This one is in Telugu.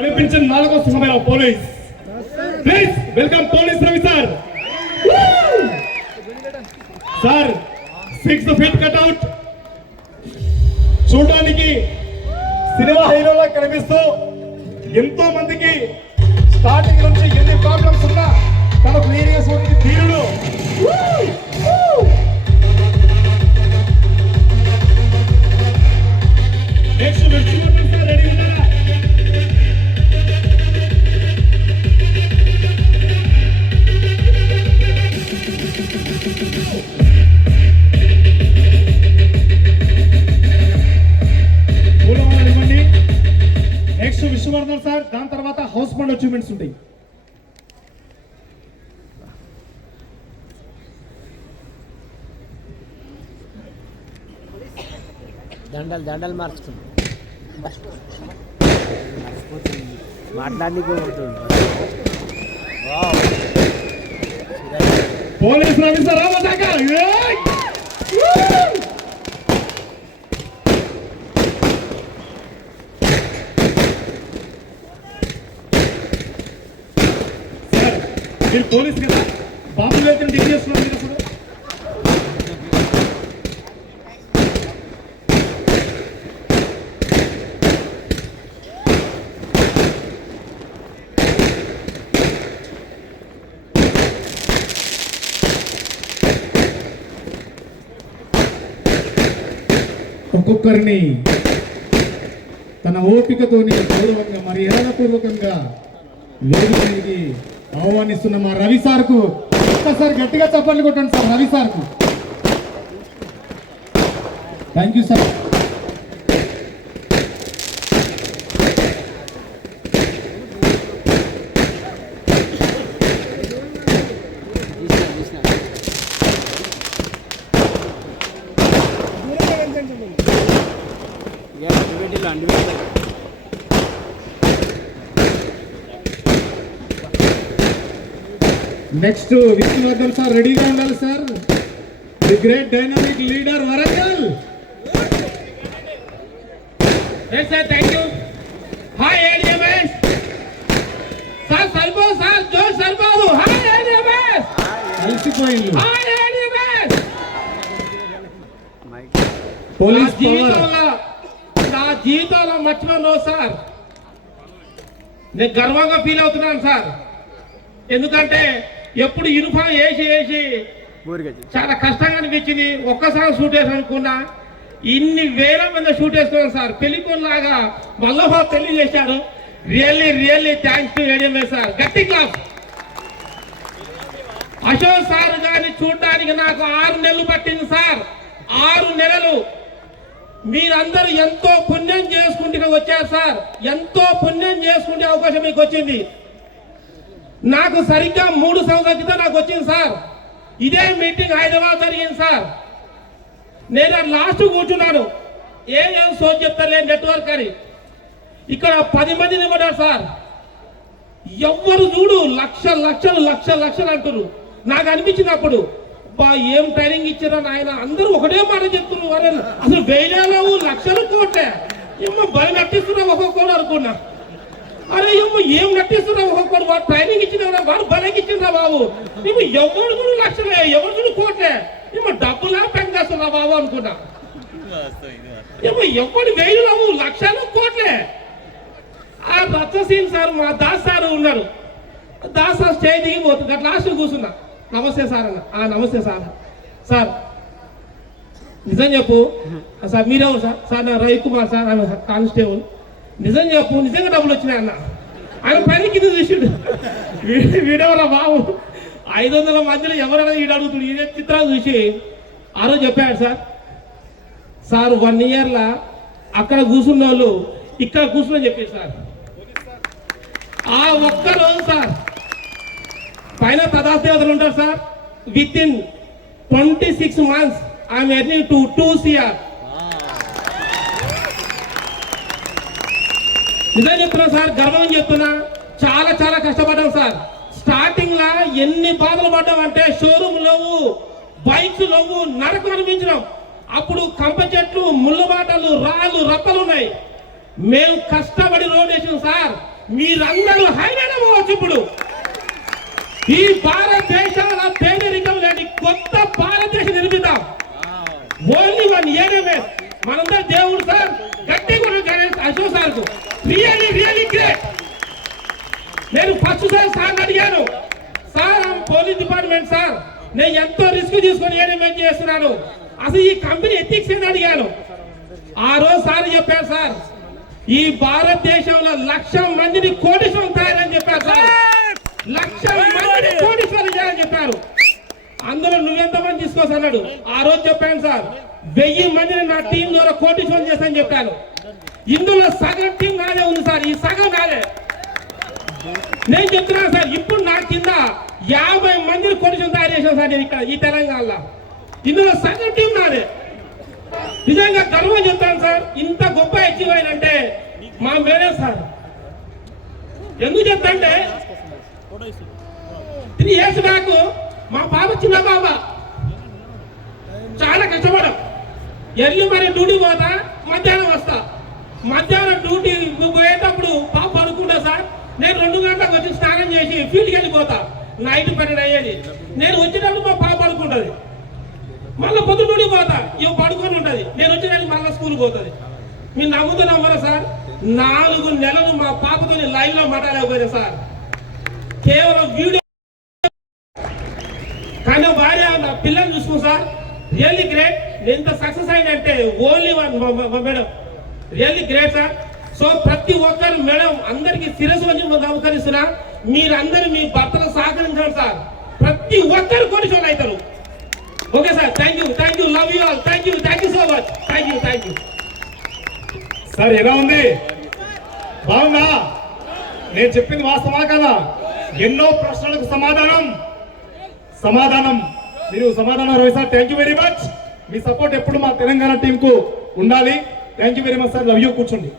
కనిపించిన నాలుగో సింహమైన police. Please welcome police Ravi sir. Sir 6 feet cutout, చూడడానికి సినిమా హీరోలా కనిపిస్తూ ఎంతో మందికి స్టార్టింగ్ నుంచి ఎన్ని ప్రాబ్లమ్స్ ఉన్నా తన క్లియర్ చేసే ధీరుడు. నెక్స్ట్ విష్ణువర్ధన్ సార్ రెడీ ఉన్నారా? నెక్స్ట్ విష్ణువర్ధన్ సార్, దాని తర్వాత హౌస్ బండ్ అచీవ్మెంట్స్ ఉంటాయి. దండలు మార్చుకుంది మాట్లాడి పోలీస్ రవి సార్ రామదాకా. మీరు పోలీస్ కదా, బాబు అయితే డిగ్రీ చేస్తున్నారు మీరు అసలు. ఒక్కొక్కరిని తన ఓపికతోని గౌరవంగా మర్యాదపూర్వకంగా వేదికకి ఆహ్వానిస్తున్న మా రవి సార్కు ఒక్కసారి గట్టిగా చప్పట్లు కొట్టండి సార్. రవి సార్కు thank you sir. Next Vishnuvardhan sir రెడీగా ఉండాలి sir. The great dynamic leader Warangal. Sir thank you. Hi ADMS sir, సరిపో సార్, జోర్ సరిపోదు. హాయ్ ఏడిఎంఎస్ కలిసిపోయింది. Hi ADMS. పోలీస్ నా జీవితంలో మర్చిపోను సార్. నేను గర్వంగా ఫీల్ అవుతున్నాను సార్. ఎందుకంటే ఎప్పుడు యూనిఫామ్ వేసి చాలా కష్టంగా అనిపించింది. ఒక్కసారి షూట్ వేసి అనుకున్నా, ఇన్ని వేల మంది షూట్ వేసుకున్నాను సార్. పెళ్లికొల్లాగా మల్లహో పెళ్లి చేశాడు. Really thanks to ADMS sir. గట్టి క్లాస్. అశోక్ సార్ గారిని చూడడానికి నాకు 6 నెలలు పట్టింది సార్. 6 నెలలు. మీరందరూ ఎంతో పుణ్యం చేసుకుంటే వచ్చారు సార్. ఎంతో పుణ్యం చేసుకుంటే అవకాశం మీకు వచ్చింది. నాకు సరిగ్గా 3 సంవత్సరాల క్రితం నాకు వచ్చింది సార్. ఇదే మీటింగ్ హైదరాబాద్ జరిగింది సార్. నేను లాస్ట్ కూర్చున్నాను. ఏం సోచ్ చెప్తారులే నెట్వర్క్ అని. ఇక్కడ 10 మంది నిలబడ్డారు సార్. ఎవ్వరు చూడు లక్షలు అంటారు. నాకు అనిపించింది అప్పుడు, ఏం ట్రైనింగ్ ఇచ్చారా నాయన, అందరూ ఒకటే మాట చెప్తున్నారు. అసలు వేయాలవు లక్షలు కోట్లే ఏమో భయం నటిస్తున్నావు ఒక్కొక్కడు అనుకున్నా. అరే ఏం నటిస్తున్నావు ఒక్కొక్కడు. వాడు ట్రైనింగ్ ఇచ్చిన వాడు బలకి ఇచ్చిండ్రా బాబు. నువ్వు ఎవరు కూడా లక్షలే, ఎవరు చూడు కోట్లే, ఏమో డబ్బులా పెంచేస్తున్నా బాబు అనుకున్నా. ఏమో ఎవరు వేలు రావు, లక్షలు కోట్లే. ఆ రచ్చసీన్ సార్, మా దాస్ సార్ ఉన్నారు. దాస్ సార్ స్టేజ్ దిగి పోతుంది. అట్లా లాస్ట్ కూర్చున్నా. నమస్తే సార్ అన్న. నమస్తే సార్. సార్ నిజం చెప్పు సార్. మీరెవరు సార్? సార్ నా రవికుమార్ సార్, ఆమె కానిస్టేబుల్. నిజం చెప్పు, నిజంగా డబ్బులు వచ్చినాయి అన్న. ఆయన పైన కింద చూసిండు. వీడెవరా బాబు, 500 మందిలో ఎవరైనా వీడు అడుగుతుడు. ఈయన చిత్రాలు చూసి ఆ రోజు చెప్పాడు సార్ 1 yearలా అక్కడ కూర్చున్న వాళ్ళు ఇక్కడ కూర్చుని చెప్పారు సార్. ఆ ఒక్క రోజు సార్ పైన తదాదేవతలు ఉంటారు sir. With in 26 months I'm earning 2 CR. నిజం చెప్తున్నా సార్, గర్వం చెప్తున్నా. చాలా కష్టపడ్డాం సార్. స్టార్టింగ్ లా ఎన్ని బాధలు పడ్డామంటే, షోరూమ్ లేవు, బైక్స్ లేవు, నడక అనిపించినాం. అప్పుడు కంప చెట్లు, ముళ్ళ బాటలు, రాళ్ళు, రప్పలు ఉన్నాయి. మేము కష్టపడి రోడ్ వేసాం సార్. మీరందరూ హైవేలో పోవచ్చు. ఇప్పుడు ఈ భారతదేశంలో పేదరికం లేని కొత్త భారతదేశం నిర్మిద్దాం. Only one AMS. మనందరూ దేవుడు సార్, గట్టిగా Ashok sir really really great. నేను ఫస్ట్ సార్ అడిగాను, సార్ పోలీస్ డిపార్ట్మెంట్ సార్, నేను ఎంతో రిస్క్ తీసుకొని ఏఎంఎస్ చేస్తున్నాను, అసలు ఈ కంపెనీ ఎథిక్స్ అని అడిగాను. ఆ రోజు సార్ చెప్పారు, సార్ ఈ భారతదేశంలో 1,00,000 మందిని కోటీశ్వరం తయారని చెప్పారు సార్. 1,00,000 మందిని కోటీశ్వరం చేయాలని చెప్పారు. అందులో నువ్వెంతమంది తీసుకోవచ్చు అన్నాడు. ఆ రోజు చెప్పాను సార్, 1000 మందిని నా టీం ద్వారా కోటీశ్వరం చేస్తానని చెప్పాను. ఇందులో సగం టీం నాదే ఉంది సార్, ఈ సగం నాదే. నేను చెప్తున్నాను సార్, ఇప్పుడు నా కింద 50 మందిని కోటీశ్వరం తయారు చేశాను సార్ నేను ఇక్కడ ఈ తెలంగాణలో. ఇందులో సగం టీం నాదే. నిజంగా గర్వం చెప్తాను సార్, ఇంత గొప్ప అచీవ్ అయినంటే మా మేడం సార్. ఎందుకు చెప్తాంటే 3 years బ్యాక్ మా బాబు, చిన్న బాబా, చాలా కష్టపడం. ఎల్లు మరి డ్యూటీ పోతా, మధ్యాహ్నం వస్తా. మధ్యాహ్నం డ్యూటీ పోయేటప్పుడు పాప పడుకుంటా సార్. నేను 2 గంటలకు వచ్చి స్నానం చేసి ఫీల్డ్కి వెళ్ళిపోతా. నైట్ 12 అయ్యేది. నేను వచ్చేటప్పుడు మా పాప పడుకుంటుంది. మళ్ళీ పొద్దు డ్యూటీ పోతా, ఇవి పడుకొని ఉంటుంది. నేను వచ్చేదానికి మళ్ళీ స్కూల్కి పోతుంది. మీరు నమ్ముతున్నారా సార్? 4 నెలలు మా పాపతో లైవ్ లో మాట్లాడలేకపోయినా సార్, కేవలం వీడియో. కానీ భార్య నా పిల్లల్ని చూసుకో సార్, రియల్లీ గ్రేట్. ఎంత సక్సెస్ అయిందంటే only one madam, really great sir. So ప్రతి ఒక్కరు మేడం అందరికి శిరస్సు వచ్చి నమస్కరిస్తున్నా. మీరందరూ మీ భర్తలు సహకరించండి సార్, ప్రతి ఒక్కరు కోటీశ్వరులు అవుతారు. Okay sir, thank you, love you all, thank you so much, thank you. Sir ఎలా ఉంది? బాగుందా? నేను చెప్పింది వాస్తవా కదా? ఎన్నో ప్రశ్నలకు సమాధానం మీరు సమాధానం Ravi sir. Thank you very much. Me support ఎప్పుడు మా తెలంగాణ టీం కు ఉండాలి. Thank you very much sir. Love you. కూర్చోండి.